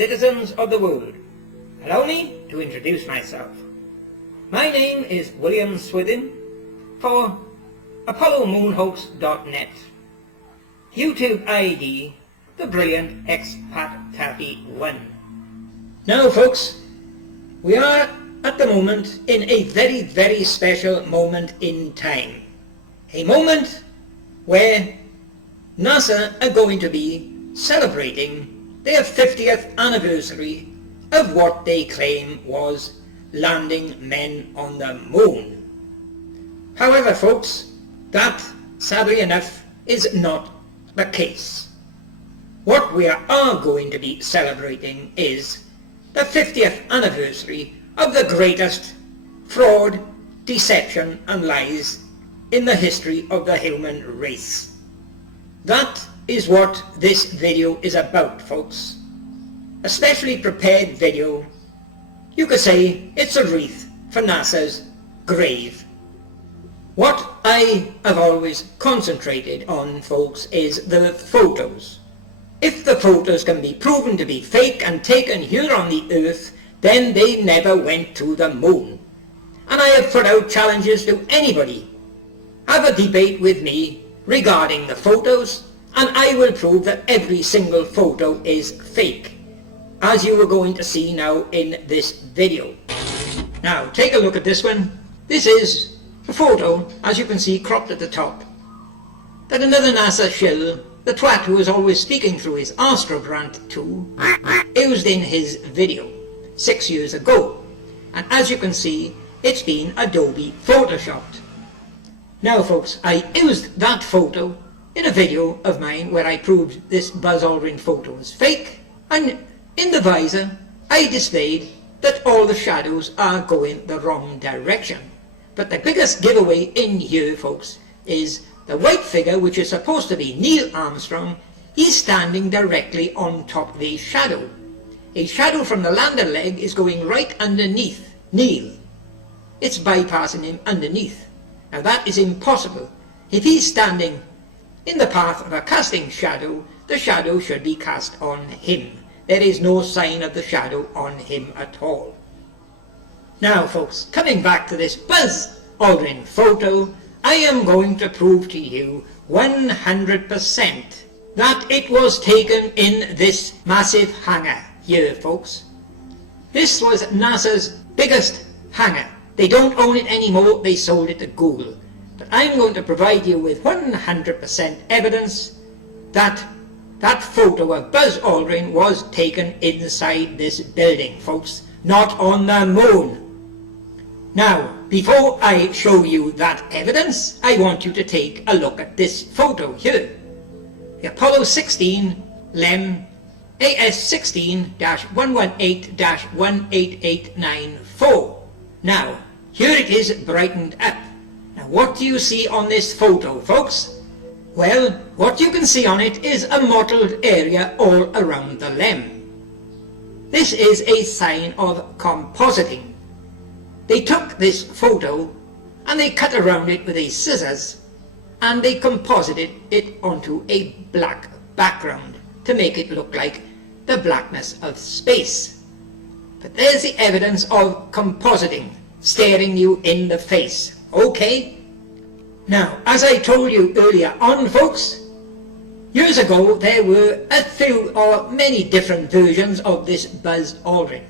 citizens of the world, allow me to introduce myself. My name is William Swithin for ApolloMoonHoax.net. YouTube ID, the brilliant Expat Taffy 1. Now folks, we are at the moment in a very, very special moment in time. A moment where NASA are going to be celebrating their 50th anniversary of what they claim was landing men on the moon. However folks, that sadly enough is not the case. What we are going to be celebrating is the 50th anniversary of the greatest fraud, deception and lies in the history of the human race. That is what this video is about, folks. A specially prepared video. You could say it's a wreath for NASA's grave. What I have always concentrated on, folks, is the photos. If the photos can be proven to be fake and taken here on the Earth, then they never went to the moon. And I have put out challenges to anybody. Have a debate with me regarding the photos, and I will prove that every single photo is fake, as you are going to see now in this video. Now take a look at this one. This is a photo, as you can see cropped at the top, that another NASA shill, the twat who is always speaking through his astrobrand too, used in his video 6 years ago. And as you can see, it's been Adobe photoshopped. Now folks, I used that photo in a video of mine where I proved this Buzz Aldrin photo is fake, and in the visor I displayed that all the shadows are going the wrong direction. But the biggest giveaway in here, folks, is the white figure, which is supposed to be Neil Armstrong. He's standing directly on top of a shadow. A shadow from the lander leg is going right underneath Neil. It's bypassing him underneath. Now that is impossible. If he's standing in the path of a casting shadow, the shadow should be cast on him. There is no sign of the shadow on him at all. Now folks, coming back to this Buzz Aldrin photo, I am going to prove to you 100% that it was taken in this massive hangar here, folks. This was NASA's biggest hangar. They don't own it anymore, they sold it to Google. But I'm going to provide you with 100% evidence that that photo of Buzz Aldrin was taken inside this building, folks, not on the moon. Now, before I show you that evidence, I want you to take a look at this photo here. The Apollo 16 LEM AS16-118-18894. Now, here it is brightened up. Now, what do you see on this photo, folks? Well, what you can see on it is a mottled area all around the LEM. This is a sign of compositing. They took this photo and they cut around it with a scissors and they composited it onto a black background to make it look like the blackness of space. But there's the evidence of compositing staring you in the face, okay? Now, as I told you earlier on, folks, years ago there were a few or many different versions of this Buzz Aldrin.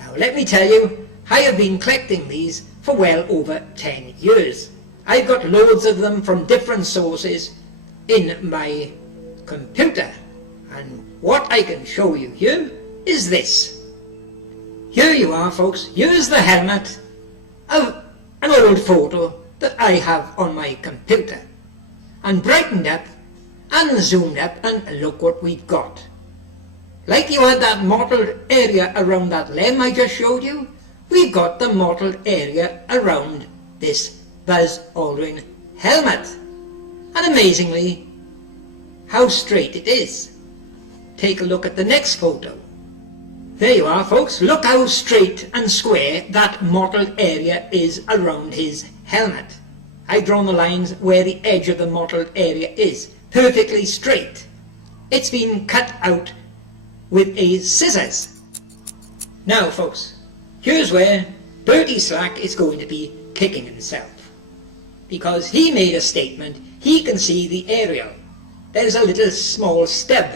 Now let me tell you, I have been collecting these for well over 10 years. I've got loads of them from different sources in my computer. And what I can show you here is this. Here you are, folks. Here's the helmet of an old photo that I have on my computer. And brightened up and zoomed up, and look what we've got. Like you had that mottled area around that LEM I just showed you, we've got the mottled area around this Buzz Aldrin helmet. And amazingly, how straight it is. Take a look at the next photo. There you are, folks. Look how straight and square that mottled area is around his helmet. I've drawn the lines where the edge of the mottled area is. Perfectly straight. It's been cut out with a scissors. Now folks, here's where Bertie Slack is going to be kicking himself, because he made a statement he can see the aerial. There's a little small stub.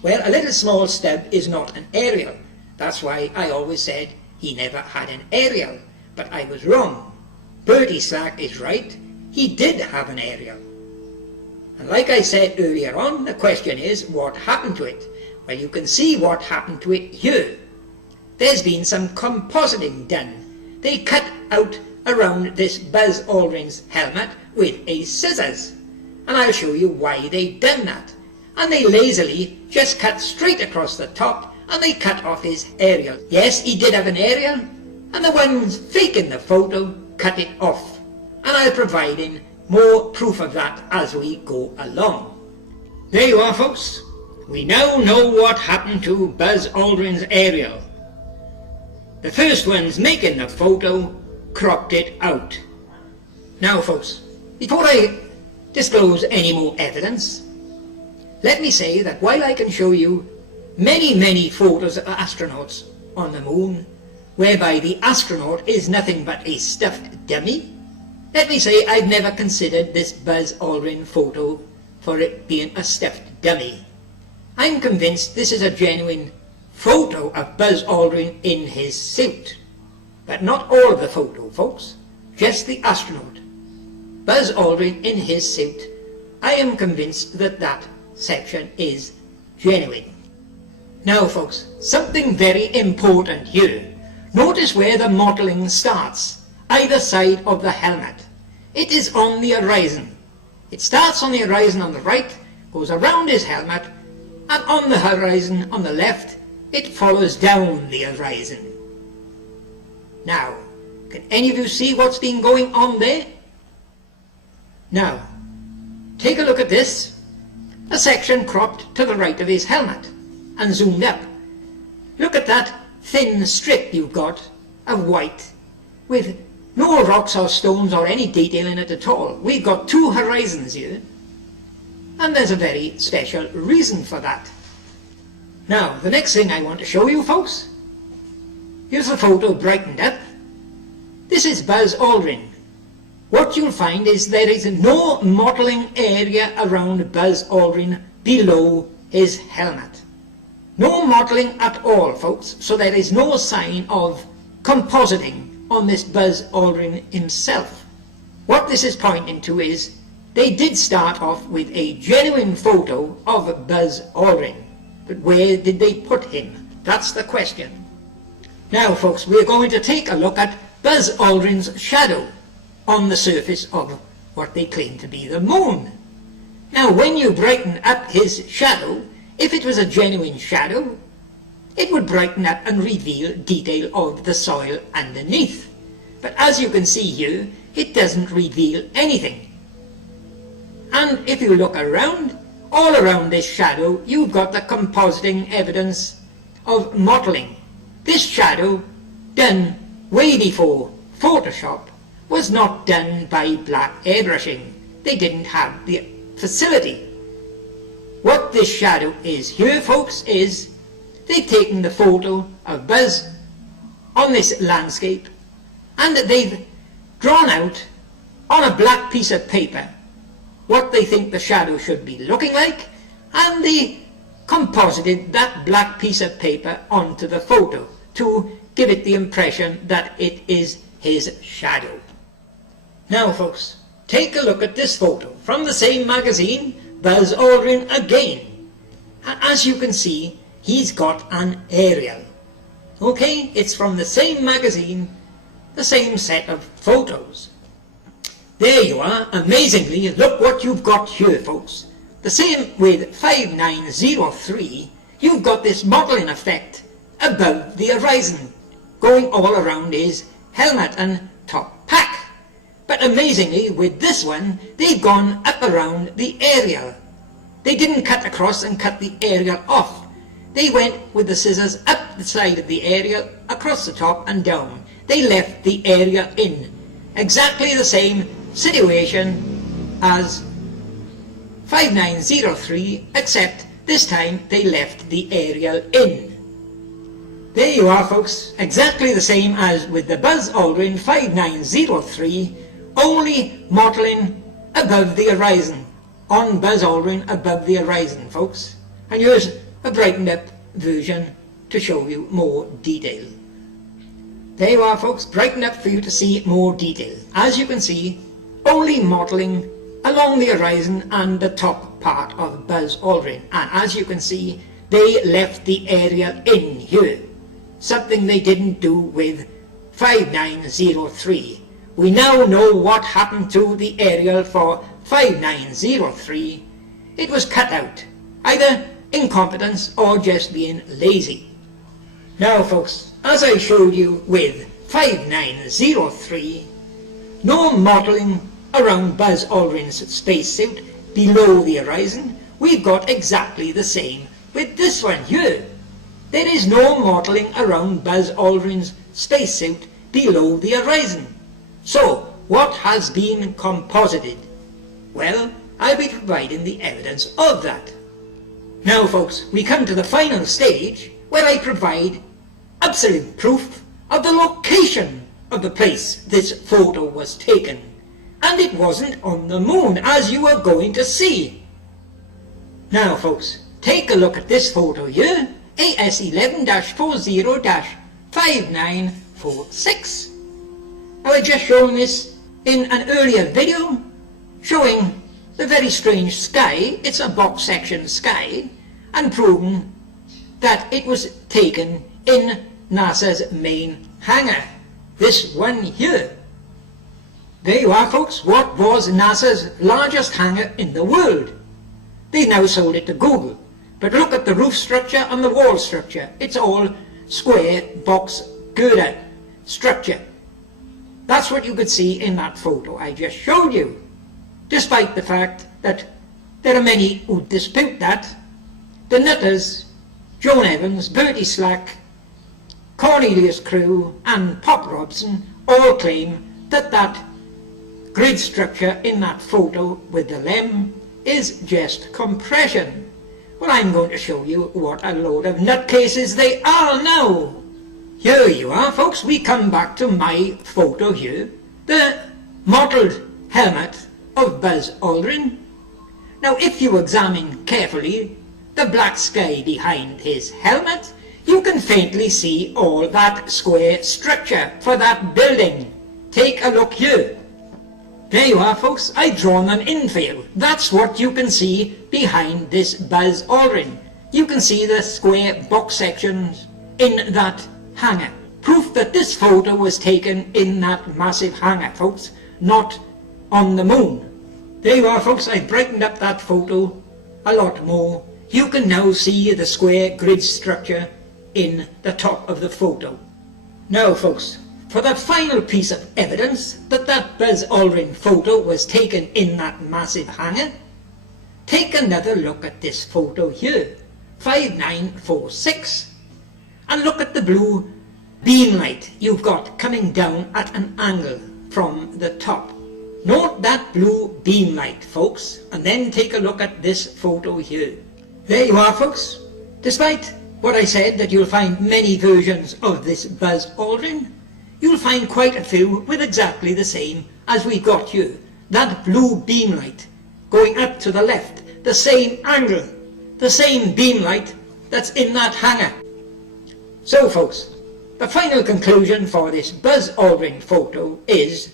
Well, a little small stub is not an aerial. That's why I always said he never had an aerial, but I was wrong. Bertie Slack is right, he did have an aerial. And like I said earlier on, the question is, what happened to it? Well, you can see what happened to it here. There's been some compositing done. They cut out around this Buzz Aldrin's helmet with a scissors. And I'll show you why they done that. And they lazily just cut straight across the top, and they cut off his aerial. Yes, he did have an aerial, and the ones faking the photo cut it off. And I'll provide in more proof of that as we go along. There you are folks. We now know what happened to Buzz Aldrin's aerial. The first ones making the photo cropped it out. Now folks, before I disclose any more evidence, let me say that while I can show you many photos of astronauts on the moon, whereby the astronaut is nothing but a stuffed dummy, let me say I've never considered this Buzz Aldrin photo for it being a stuffed dummy. I'm convinced this is a genuine photo of Buzz Aldrin in his suit. But not all of the photo, folks, just the astronaut. Buzz Aldrin in his suit, I am convinced that that section is genuine. Now folks, something very important here. Notice where the modelling starts, either side of the helmet. It is on the horizon. It starts on the horizon on the right, goes around his helmet, and on the horizon on the left, it follows down the horizon. Now, can any of you see what's been going on there? Now, take a look at this. A section cropped to the right of his helmet and zoomed up. Look at that thin strip you've got of white with no rocks or stones or any detail in it at all. We've got two horizons here, and there's a very special reason for that. Now, the next thing I want to show you folks, here's the photo brightened up. This is Buzz Aldrin. What you'll find is there is no modelling area around Buzz Aldrin below his helmet. No modelling at all, folks, so there is no sign of compositing on this Buzz Aldrin himself. What this is pointing to is they did start off with a genuine photo of Buzz Aldrin, but where did they put him? That's the question. Now folks, we're going to take a look at Buzz Aldrin's shadow on the surface of what they claim to be the moon. Now when you brighten up his shadow, if it was a genuine shadow, it would brighten up and reveal detail of the soil underneath. But as you can see here, it doesn't reveal anything. And if you look around, all around this shadow, you've got the compositing evidence of modelling. This shadow, done way before Photoshop, was not done by black airbrushing. They didn't have the facility. What this shadow is here, folks, is they've taken the photo of Buzz on this landscape and they've drawn out on a black piece of paper what they think the shadow should be looking like, and they composited that black piece of paper onto the photo to give it the impression that it is his shadow. Now folks, take a look at this photo from the same magazine, Buzz Aldrin again. And as you can see, he's got an aerial. Okay, it's from the same magazine, the same set of photos. There you are. Amazingly, look what you've got here, folks. The same with 5903, you've got this modelling effect above the horizon, going all around his helmet and top pack. But amazingly, with this one, they've gone up around the aerial. They didn't cut across and cut the aerial off. They went with the scissors up the side of the aerial, across the top and down. They left the aerial in. Exactly the same situation as 5903, except This time they left the aerial in. There you are, folks, exactly the same as with the Buzz Aldrin 5903, only mottling above the horizon, on Buzz Aldrin above the horizon, folks. And here's a brightened up version to show you more detail. There you are, folks, brightened up for you to see more detail. As you can see, only mottling along the horizon and the top part of Buzz Aldrin. And as you can see, they left the aerial in here, something they didn't do with 5903. We now know what happened to the aerial for 5903. It was cut out, either incompetence or just being lazy. Now, folks, as I showed you with 5903, no modelling around Buzz Aldrin's spacesuit below the horizon. We've got exactly the same with this one here. There is no modelling around Buzz Aldrin's spacesuit below the horizon. So, what has been composited? Well, I'll be providing the evidence of that. Now, folks, we come to the final stage where I provide absolute proof of the location of the place this photo was taken. And it wasn't on the moon, as you are going to see. Now, folks, take a look at this photo here, AS11-40-5946. I was just showing this in an earlier video, showing the very strange sky. It's a box section sky, and proving that it was taken in NASA's main hangar. This one here. There you are, folks, what was NASA's largest hangar in the world. They now sold it to Google. But look at the roof structure and the wall structure. It's all square box girder structure. That's what you could see in that photo I just showed you. Despite the fact that there are many who dispute that. The Nutters, Joan Evans, Bertie Slack, Cornelius Crew and Pop Robson all claim that that grid structure in that photo with the LEM is just compression. Well, I'm going to show you what a load of nutcases they are now. Here you are, folks. We come back to my photo here, the mottled helmet of Buzz Aldrin. Now, if you examine carefully the black sky behind his helmet, you can faintly see all that square structure for that building. Take a look here. There you are, folks. I've drawn them in for you. That's what you can see behind this Buzz Aldrin. You can see the square box sections in that hangar. Proof that this photo was taken in that massive hangar, folks, not on the moon. There you are, folks. I've brightened up that photo a lot more. You can now see the square grid structure in the top of the photo. Now, folks, for the final piece of evidence that that Buzz Aldrin photo was taken in that massive hangar, take another look at this photo here, 5946, and look at the blue beam light you've got coming down at an angle from the top. Note that blue beam light, folks, and then take a look at this photo here. There you are, folks. Despite what I said, that you'll find many versions of this Buzz Aldrin, you'll find quite a few with exactly the same as we got here. That blue beam light going up to the left, the same angle, the same beam light that's in that hangar. So, folks, the final conclusion for this Buzz Aldrin photo is,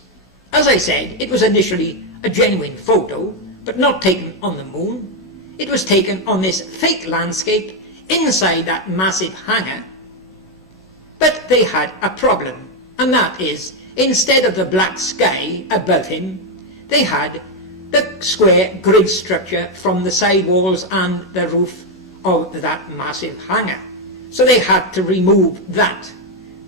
as I said, it was initially a genuine photo, but not taken on the moon. It was taken on this fake landscape inside that massive hangar. But they had a problem, and that is, instead of the black sky above him, they had the square grid structure from the sidewalls and the roof of that massive hangar. So they had to remove that.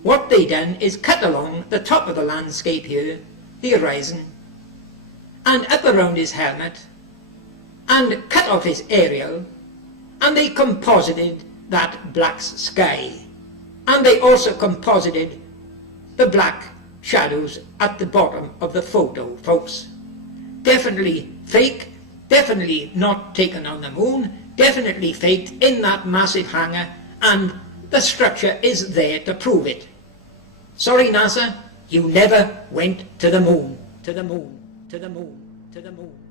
What they done is cut along the top of the landscape here, the horizon, and up around his helmet, and cut off his aerial, and they composited that black sky. And they also composited the black shadows at the bottom of the photo, folks. Definitely fake, definitely not taken on the moon, definitely faked in that massive hangar, and the structure is there to prove it. Sorry NASA, you never went to the moon, to the moon, to the moon, to the moon.